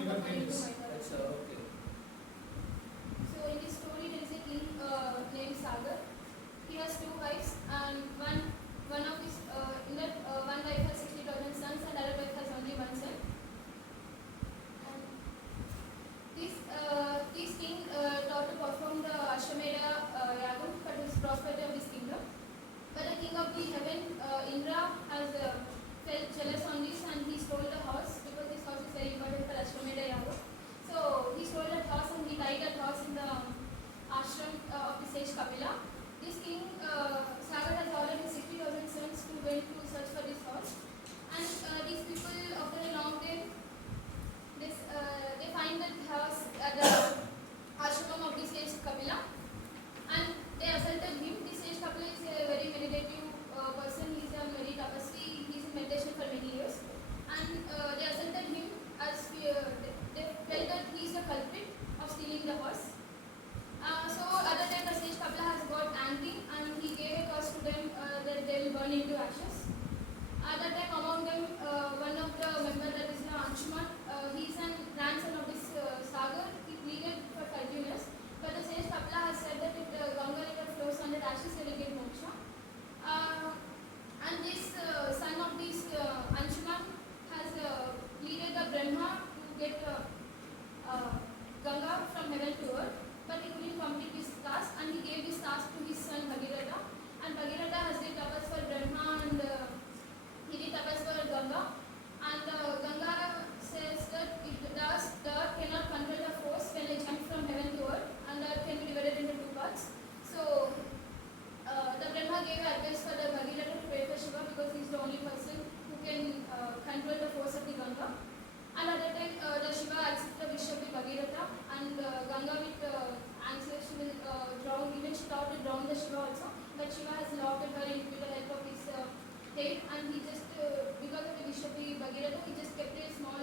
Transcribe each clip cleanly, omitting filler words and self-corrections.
am not going into mythology. Okay. So in this story there is a king named Sagar. He has two wives, and one of his one wife has 60,000 sons and other wife has only one son. And this king thought to perform the Ashwamedha Yagam for his prosperity of his kingdom. But the king of the heaven, Indra, has felt jealous on this, and he stole the horse because this horse is very important for Ashwamedha Yagam. So he stole that horse and he tied that horse in the ashram of the sage Kapila. This king Sagar has ordered his 60,000 sons to went to search for this horse, and these people, after a long day, they find that horse at the ashram of the sage Kapila, and they assaulted him. The sage Kapila is a very meditative person. He is a very tapasvi. He is in meditation for many years, and they assaulted him as they felt that he is the culprit of stealing the horse. So at the time the sage Kapila has got angry and he gave a curse to them that they will burn into ashes. At that time among them one of the members, that is Anshuman, he is a grandson of this Sagar. He pleaded for forgiveness, but the sage Kapila has said that if the Ganga river flows under ashes, he will get moksha. And this son of this Anshuman has pleaded the Brahma to get Ganga from heaven to earth, but he couldn't complete this task, and he gave this task to his son Bhagirath. And Bhagirath has did tapas for Brahma, and he did tapas for Ganga. And Ganga says that if the earth cannot control the force when it jumps from heaven to earth, and the earth can be divided into two parts. So the Brahma gave advice for the Bhagirath to pray for Shiva because he is the only person who can control the force of the Ganga. And at that time, the Shiva accepted the wish of the Bhagirath, and Ganga with answers she will drown. Even she thought to drown the Shiva also, but Shiva has locked her in with the help of his head, and he just because of the wish of the Bhagirath, he just kept a small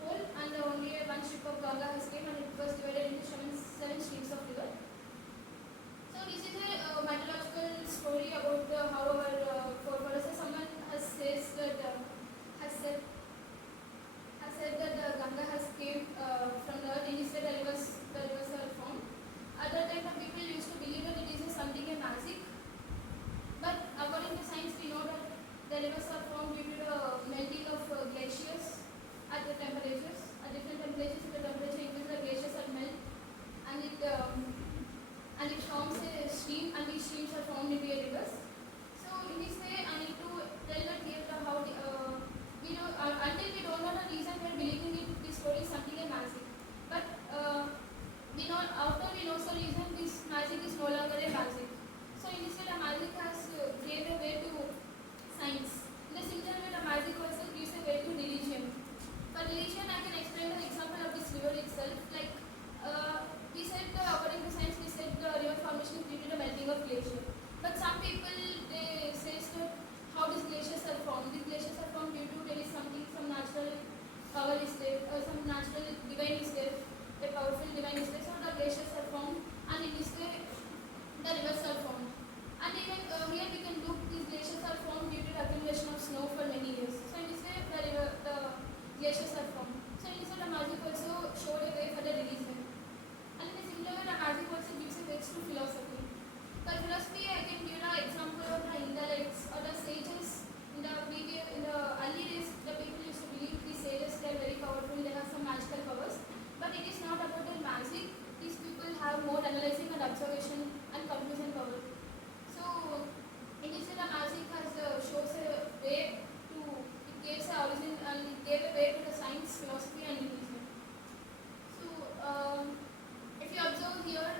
hole, and only one strip of Ganga has came, and it was divided into seven streams of river. So this is a mythological story about how our forefathers. Someone has said that the Ganga has came from the earth. Instead, the rivers are formed. At that time, the people used to believe that it is something a magic. But according to science, we know that the rivers are formed due to the melting of glaciers at the temperatures. At different temperatures, if the temperature increases, the glaciers are melt, and it forms a stream, and these streams are formed into a rivers. So in this way, I need to tell that here how we know until we don't know the reason we are believing this story is something a magic. But we know after we know the reason, this magic is no longer a magic. So in this way, the magic has gave a way to science. In the similar way, the magic also gives a way to religion. For religion, I can explain the example of this river itself. Like we said, according to science, we said the river formation is due to the melting of glacier. But some people they say that how these glaciers are formed. These glaciers are formed due to there is something, some natural power is there, some natural divine is there, a powerful divine is there. So the glaciers are formed, and in this way the rivers are formed. And even here we can look, these glaciers are formed due to the accumulation of snow for many years. So in this way the glaciers are formed. So in this way the magic also showed a way for the religion. And in a similar way, the magic also gives a way to philosophy. For philosophy, I can give the example of the intellects or the sages. In the early days, the people used to believe these sages, they are very powerful, they have some magical powers. But it is not about their magic. These people have more analyzing and observation and conclusion power. So, in this way, the magic has shows a way to, it gives a origin and it gave a way to the science, philosophy and religion. So, if you observe here,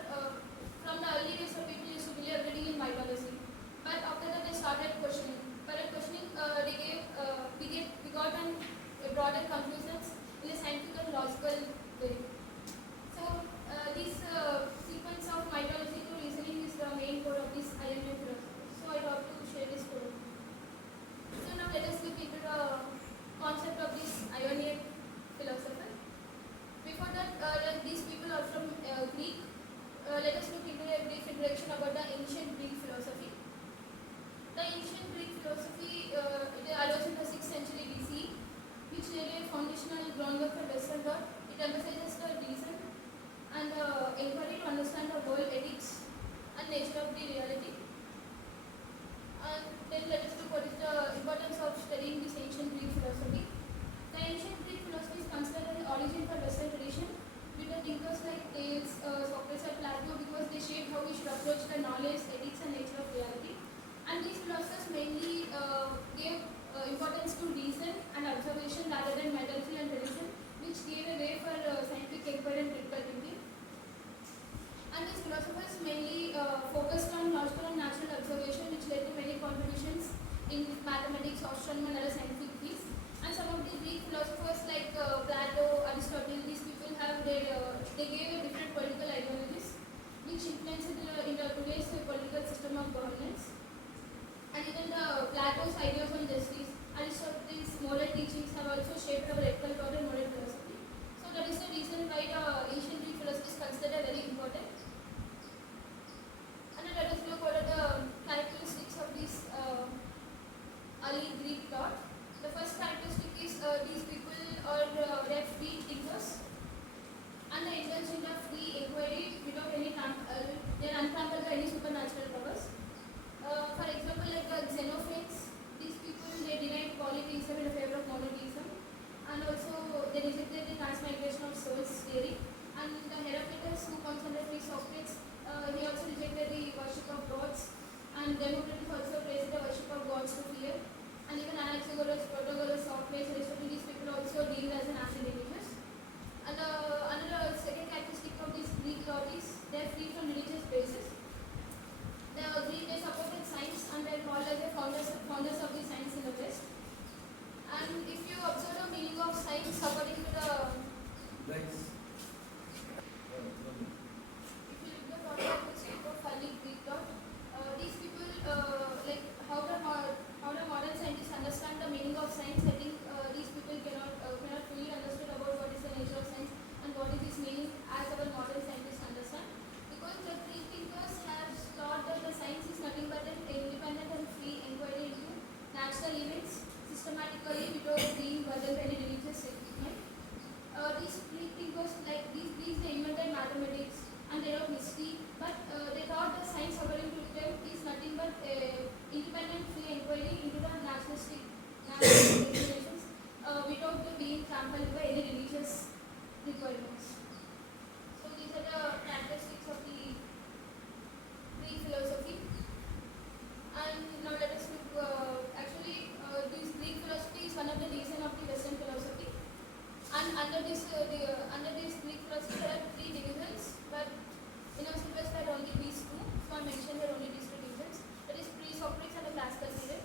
from the early days, the people used to believe everything in mythology. But after that, they started questioning. But at questioning, we got a broader conclusions in a scientific and logical way. So, this sequence of mythology to reasoning is the main core of this Ionian philosophy. So, I thought to share this code. So, now let us look into the concept of this Ionian philosopher. Before that, these people are from Greek. Let us look into a brief introduction about the ancient Greek philosophy. The ancient Greek philosophy it arose in the 6th century BC, which laid a foundational groundwork for Western thought. It It emphasizes the reason and inquiry to understand the world, ethics, and nature of the reality. And then let us look what is the importance of studying this ancient Greek philosophy. The ancient Greek philosophy is considered an origin for Western tradition, with the thinkers like Thales, Socrates, and Plato, because they shaped how we should approach the knowledge, ethics, and nature of reality. And these philosophers mainly gave importance to reason and observation rather than mentality and tradition, which gave a way for scientific inquiry and critical thinking. And these philosophers mainly focused on logical and natural observation, which led to many contributions in mathematics, astronomy, and other scientific fields. And some of the Greek philosophers like Plato, Aristotle, these people have they gave a different political ideologies, which influenced in the today's political system of governance. And even the Plato's ideas on justice, Aristotle's moral teachings have also shaped our ethical thought and moral philosophy. So that is the reason why the ancient Greek philosophy is considered very important. And then let us look what are the characteristics of this early Greek thought. The first characteristic is these people are they are free thinkers, and they indulge in the free inquiry without any they are untrampled by any supernatural powers. For example, like the Xenophanes, these people they denied polytheism in favor of monotheism, and also they rejected the transmigration of souls theory. And the Heraclitus, who comes under free Socrates, he also rejected the worship of gods, and Democritus also praised the worship of gods to fear. And even Anaxagoras, Protagoras, Socrates, Aristotle, these people also deemed as an anti-religious. And another second characteristic of this Greek thought is they are free from religious basis. They supported science and they are called as the founders of the science in the West. And if you observe the meaning of science according to the if you look the thought characteristic of early Greek thought, these people like how the modern scientists understand the meaning of science. I think these people cannot fully understand about what is the nature of science and what is its meaning as our modern scientists understand. Because the Greek thinkers have thought that the science is nothing but an independent and free inquiry into natural events systematically without being burdened by any religious statement. These Greek thinkers, like these Greeks, they invented mathematics and they wrote history, but they thought that science, according to them, is nothing but independent free inquiry into the naturalistic explanations without being trampled by any religious requirements. So these are the characteristics of the Greek philosophy. And now let us look. This Greek philosophy is one of the reasons of the Western philosophy. And under this Greek philosophy, there are three divisions, but in our syllabus there are only these two. So I mentioned there are only these two divisions. That is pre-Socrates and the classical period.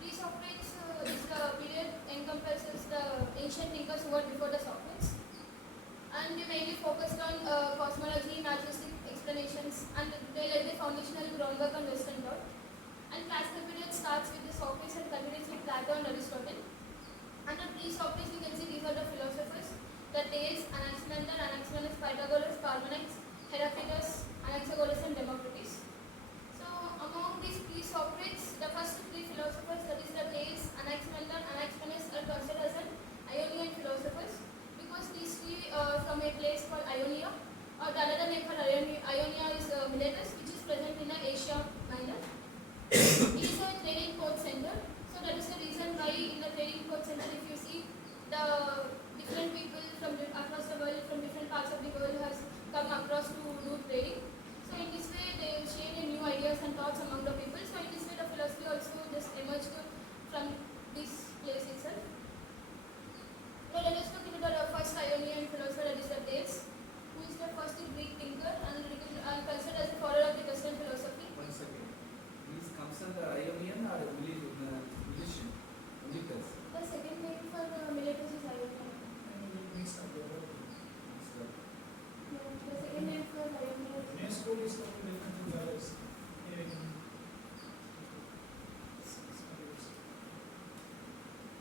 Pre-Socrates is the period encompasses the ancient thinkers who were before the Socrates, and they mainly focused on cosmology, naturalistic explanations, and they laid the foundational groundwork on Western thought. And classical period starts with the Socrates and continues with Plato and Aristotle. Under pre-Socrates, you can see these are the philosophers: the Thales, Anaximander, Pythagoras, Parmenides, Heraclitus, Anaxagoras, and Democritus. So among these pre-Socrates, the first three philosophers, that is the Thales, Anaximander, Anaximenes, are considered as an Ionian philosophers, because these three from a place called Ionia, or the another name for Ionia is Miletus, which is present in Asia Minor. It is a trading port center. So that is the reason why in the trading port center, if you see the different people from across the world, from different parts of the world has come across to do trading. So in this way, they share new ideas and thoughts among the people. So in this way, the philosophy also just emerged from this place itself. Now let us look into the first Ionian philosopher, that is the Thales, who is the first Greek thinker and considered as the follower of the Western philosophy. One second. These comes under Ionian or Milesian? Miletus. The second name for Miletus is Ionian. It means The second name for Ionian is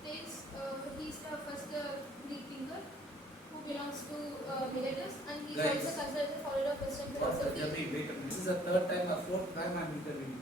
Thales. He is the first Greek thinker who belongs to Miletus, and he is Right. also considered the follower of Western philosophy. Wait a minute. This is the third time or fourth time I am interviewing.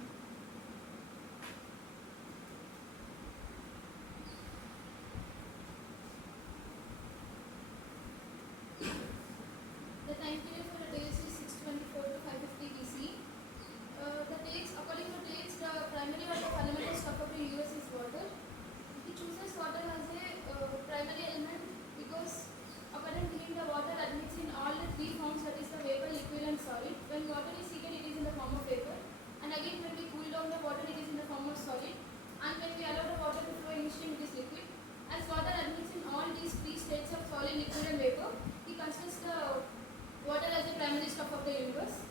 primary element because according to him the water admits in all the three forms, that is the vapor, liquid and solid. When water is heated it is in the form of vapor, and again when we cool down the water it is in the form of solid, and when we allow the water to flow in stream it is liquid. As water admits in all these three states of solid, liquid and vapor, he considers the water as the primary stuff of the universe.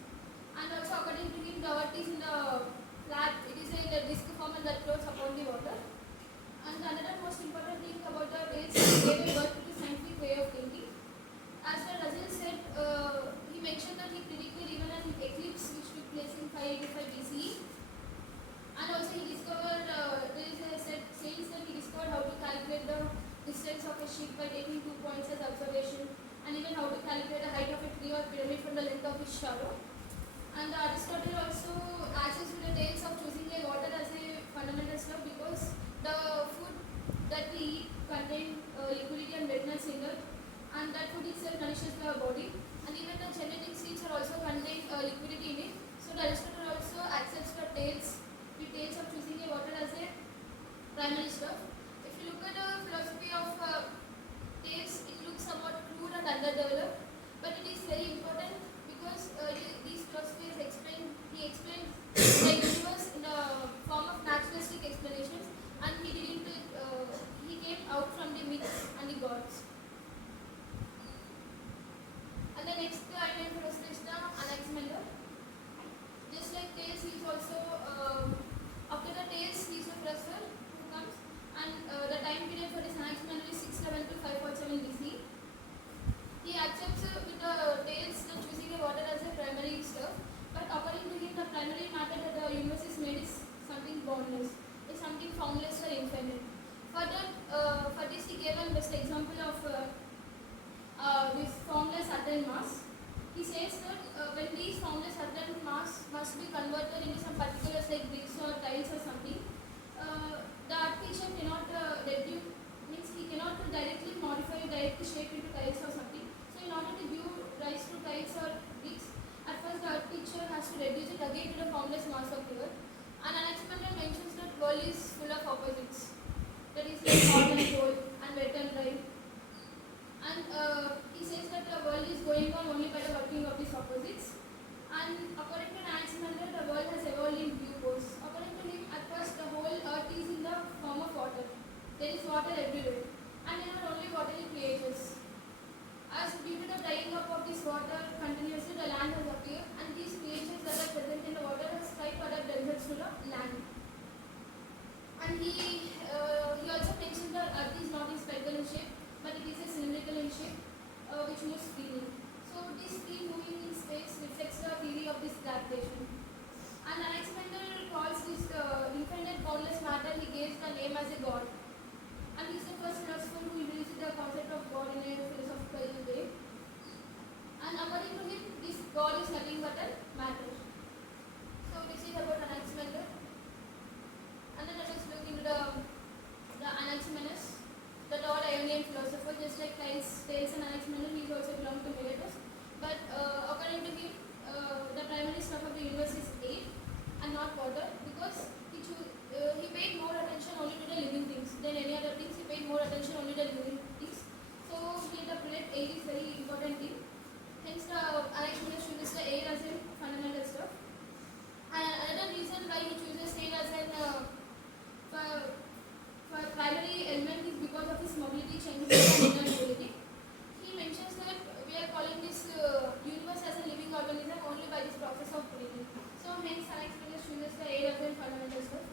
And also according to him the earth is in the flat, it is in the disk form and that floats upon the water. And another most important thing about the is gave a birth to the scientific way of thinking. As the Russell said, he mentioned that he predicted even an eclipse which took place in 585 BCE. And also he discovered, there is a saying that he discovered how to calculate the distance of a ship by taking 2 points as observation, and even how to calculate the height of a tree or pyramid from the length of its shadow. And Aristotle also adds to the tales of choosing a water as a fundamental stuff because the food that we eat contain liquidity and wetness in it, and that food itself nourishes the body, and even the genetic seeds are also contain liquidity in it. So Aristotle also accepts the tales of choosing a water as a primary stuff. If you look at the philosophy of tales, it looks somewhat crude and underdeveloped, but it is very important because these philosophies he explained the universe in the form of naturalistic explanations, and he came out from the myths and the gods. And the next Ionian philosopher is the Anaximander. Just like Thales, he is also after the Thales, he is a philosopher who comes, and the time period for this Anaximander is 611 to 547 BC. He accepts with the Thales the choosing the water as a primary stuff, but according to him, the primary matter that the universe is made is something boundless, is something formless or infinite. For this, he gave one best example of this formless atom mass. He says that when these formless atom mass must be converted into some particulars like bricks or tiles or something, the artificial cannot reduce, means he cannot directly modify direct shape into tiles or something. So in order to give rise to tiles or bricks, at first the art teacher has to reduce it again to the formless mass of the earth. And Anaximander mentions that world is full of opposites. That is like hot and cold and wet and dry. And he says that the world is going on only by the working of these opposites. And according to Anaximander, the world has evolved in due course. According to him, at first the whole earth is in the form of water. There is water everywhere. And there are only watery creatures. As due to the drying up of this water continuously, the land has appeared, and these creatures that are present in the water have tried to adapt themselves to the land. And he also mentioned that earth is not in spherical in shape, but it is a cylindrical in shape, which moves freely. So this free moving in space reflects the theory of this gravitation. And Anaximander calls this infinite boundless matter, he gives the name as a god. And he is the first philosopher who introduced the concept of God in a philosophical way. And according to him, this God is nothing but a matter. So this is about Anaximander. And then let us look into the Anaximenes, the third Ionian philosopher. Just like Thales and Anaximander, he also belonged to Miletus. But according to him, the primary stuff of the universe is air and not water, because he paid more attention only to the living things than any other things. He paid more attention only to the living things. So here the air is very important thing. Hence the Anaximander chooses the air as a fundamental stuff. And another reason why he chooses air as an for primary element is because of his mobility changes in inner duality. He mentions that we are calling this universe as a living organism only by this process of breathing. So hence Anaximander chooses the air as a fundamental stuff.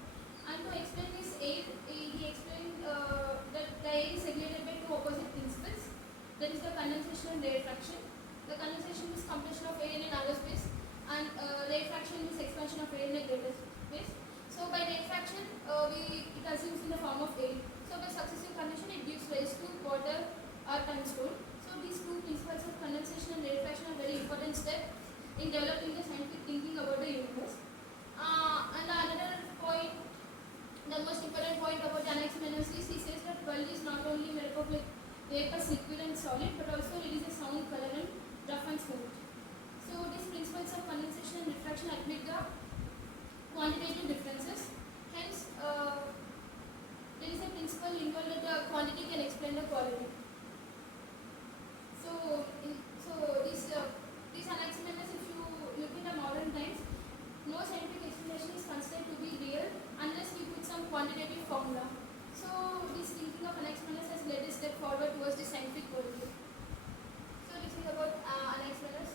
And to explain this air, he explained that the air is regulated by two opposite principles. That is the condensation and rarefaction. The condensation is compression of air in a narrow space, and rarefaction is expansion of air in a greater space. So by rarefaction, it assumes in the form of air. So by successive condition, it gives rise to water, earth and stone. So these two principles of condensation and rarefaction are very important step in developing the scientific thinking about the universe. And another point, the most important point about Anaximander is he says that world is not only made up of vapors, liquid and solid, but also it is a sound, color and rough and smooth. So these principles of condensation and refraction admit the quantitative differences. Hence, there there is a principle involved that the quantity can explain the quality. These Anaximenes, if you look in the modern times, no scientific explanation is considered to be real unless we put some quantitative formula. So this thinking of Anaximenes has led a step forward towards the scientific worldview. So this is about Anaximenes.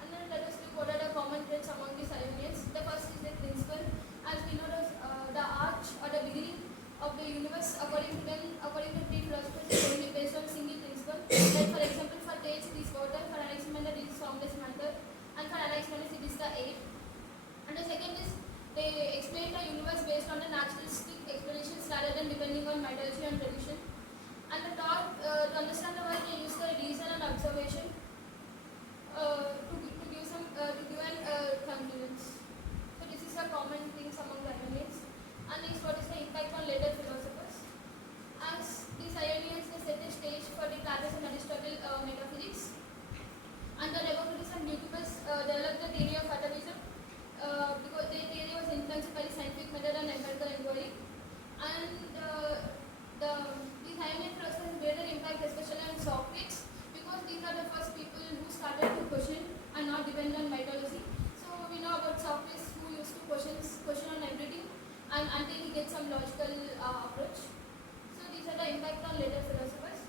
And then let us look what are the common traits among these Ionians. The first is the principle. As we know, the arch or the beginning of the universe, according to three philosophers, is only based on a single principle. Like for example, for Thales it is water, for Anaximenes it is formless matter, and for Anaximenes it is the air. And the second is they explain the universe based on the naturalistic explanations rather than depending on mythology and tradition. And the third, to understand the world, they use the reason and observation to give an conclusions. So this is a common things among the Ionians. And next, what is the impact on later philosophers? As these Ionians, they set the stage for the Plato and Aristotle metaphysics. Under Democritus and Eutychus developed the theory of atavism because their theory was influenced by the scientific method and empirical inquiry. And these Ionian philosophers made an impact especially on Socrates because these are the first people who started to question and not depend on mythology. So we know about Socrates who used to question on everything and until he gets some logical approach. So these are the impact on later philosophers.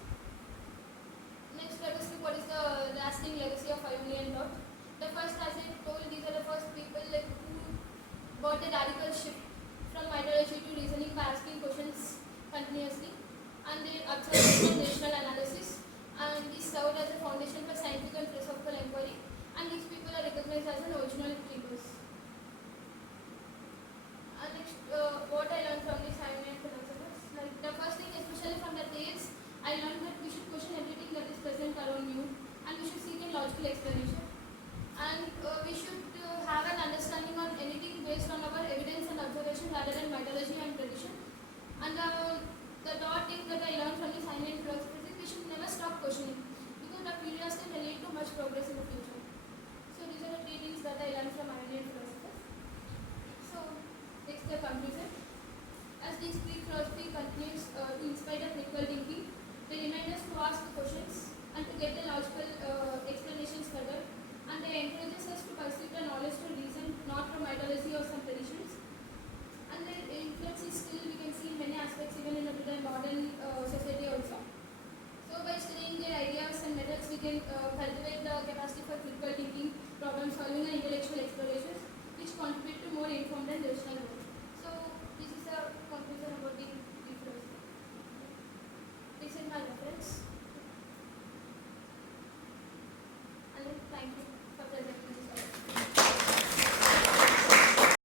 Next, let us look what is the lasting legacy of Ionian thought. The first, as I told, these are the first people who brought a radical shift from mythology to reasoning by asking questions continuously, and they observed and rational analysis, and this served as a foundation for scientific and philosophical inquiry, and these people are recognized as an original thinkers. And next, what I learned from these Ionian philosophers, like the first thing, especially from the Thales, I learned that we should question everything that is present around you, and we should seek a logical explanation, and we should have an understanding on anything based on our evidence and observation rather than mythology and tradition. And the third thing that I learned from these Ionian philosophers is we should never stop questioning because the curiosity will lead to much progress in the future. So these are the three things that I learned from Ionian philosophers. So next, the conclusion. As this Greek philosophy continues to inspire the critical thinking, they remind us to ask questions and to get the logical explanations further, and they encourages us to pursue the knowledge through reason, not from mythology or some traditions. And their influence is still we can see in many aspects even in the modern society also. So by studying their ideas and methods, we can cultivate the capacity for critical thinking, problem solving and intellectual explorations, which contribute to more informed and rational